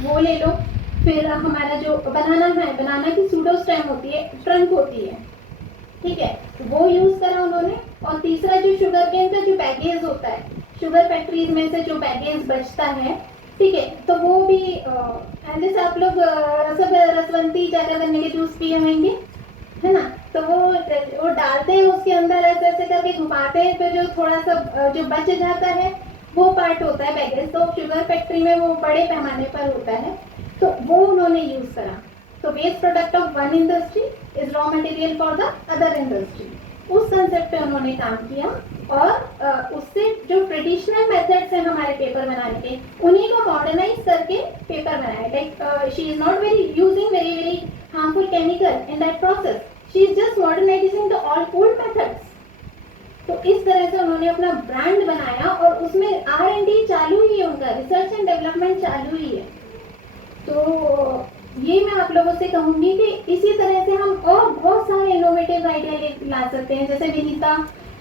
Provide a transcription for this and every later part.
वो ले लो। फिर हमारा जो बनाना है, बनाना की सूडो स्टेम होती है, ट्रंक होती है, ठीक है, वो यूज करा उन्होंने। और तीसरा जो शुगर केन का जो बैगेज होता है, शुगर फैक्ट्रीज में से जो बैगेज बचता है, ठीक है, तो वो भी जैसे आप लोग सब रसवंती ज्यादा करने के जूस पिए होंगे, है ना, तो वो डालते हैं उसके अंदर, ऐसे ऐसे करके घुमाते हैं, फिर जो थोड़ा सा जो बच जाता है वो पार्ट होता है बैगेज। तो शुगर फैक्ट्री में वो बड़े पैमाने पर होता है, तो वो उन्होंने यूज करा। तो waste product of one industry is raw material for the other industry, उस कंसेप्ट पे उन्होंने काम किया। और उससे जो ट्रेडिशनल मेथड्स हैं हमारे पेपर बनाने के, उन्हीं को मॉडर्नाइज करके पेपर बनाया। Like she is not very using very very harmful chemical in that process, she is just modernizing the all old methods। तो इस तरह से उन्होंने अपना ब्रांड बनाया, और उसमें R&D चालू ही है, उनका रिसर्च एंड डेवलपमेंट चालू ही है। तो ये मैं आप लोगों से कहूंगी कि इसी तरह से हम और बहुत सारे इनोवेटिव आइडिया ला सकते हैं। जैसे विनीता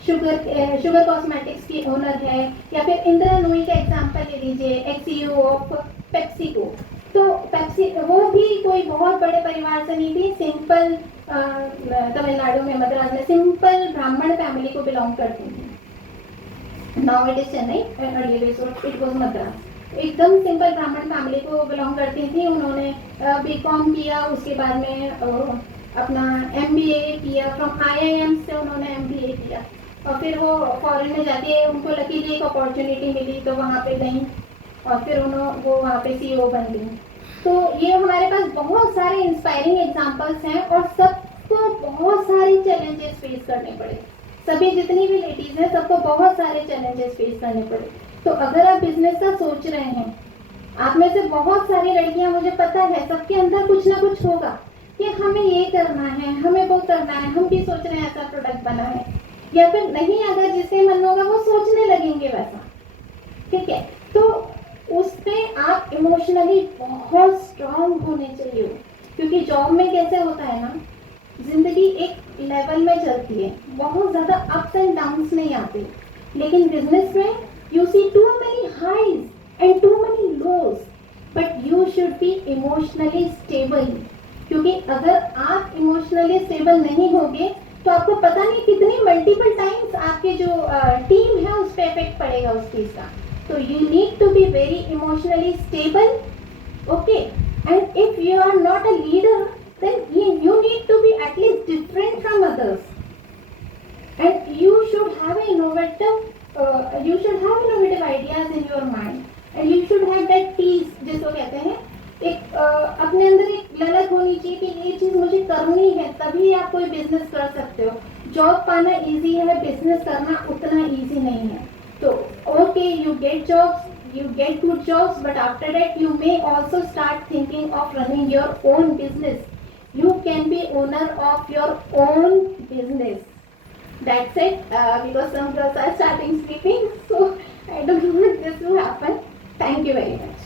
शुगर कॉस्मेटिक्स की ओनर है, या फिर इंदिरा नोई का एग्जांपल ले लीजिए, एक्स ऑफ पेप्सिको। तो पेप्सी वो भी कोई बहुत बड़े परिवार से नहीं थी, सिंपल तमिलनाडु में मद्रास में सिंपल ब्राह्मण फैमिली को बिलोंग करती थी। Now it is Chennai, earlier it was Madras. एकदम सिंपल ब्राह्मण फैमिली को बिलोंग करती थी। उन्होंने बीकॉम किया, उसके बाद में अपना MBA किया, फ्रॉम IIM से उन्होंने MBA किया, और फिर वो फॉरेन में जाती है, उनको लकीली एक अपॉर्चुनिटी मिली तो वहाँ पे गई, और फिर वो वहाँ पे CEO बन गई। तो ये हमारे पास बहुत सारे इंस्पायरिंग एग्जांपल्स हैं, और सबको बहुत सारे चैलेंजेस फेस करने पड़े। सभी जितनी भी लेडीज हैं सबको बहुत सारे चैलेंजेस फेस करने पड़े। तो अगर आप बिजनेस का सोच रहे हैं, आप में से बहुत सारी लड़कियां, मुझे पता है सबके अंदर कुछ ना कुछ होगा कि हमें ये करना है, हमें वो करना है, हम भी सोच रहे हैं ऐसा प्रोडक्ट बनाए, या फिर नहीं, अगर जिसके मन में होगा वो सोचने लगेंगे वैसा, ठीक है। तो उस पे आप इमोशनली बहुत स्ट्रांग होने चाहिए, क्योंकि जॉब में कैसे होता है ना, जिंदगी एक लेवल में चलती है, बहुत ज्यादा अप्स एंड डाउन्स नहीं आते। लेकिन बिजनेस में you see too many highs and too many lows, but you should be emotionally stable. क्योंकि अगर आप इमोशनली स्टेबल नहीं होगे तो आपको पता नहीं कितनी मल्टीपल टाइम्स आपके जो टीम है उस पर इफेक्ट पड़ेगा उस चीज का। So you need to be very emotionally stable, okay? And if you are not a leader, then you need to be at least different from others. And you should have innovative ideas in your mind, and you should have that tease, जिसको कहते हैं, एक अपने अंदर एक ललक होनी चाहिए कि ये चीज मुझे करनी है, तभी आप कोई बिजनेस कर सकते हो। जॉब पाना इजी है, बिजनेस करना उतना इजी नहीं है। So, okay, you get jobs, you get good jobs, but after that you may also start thinking of running your own business. You can be owner of your own business. That's it, because some girls are starting sleeping, so I don't want this to happen. Thank you very much.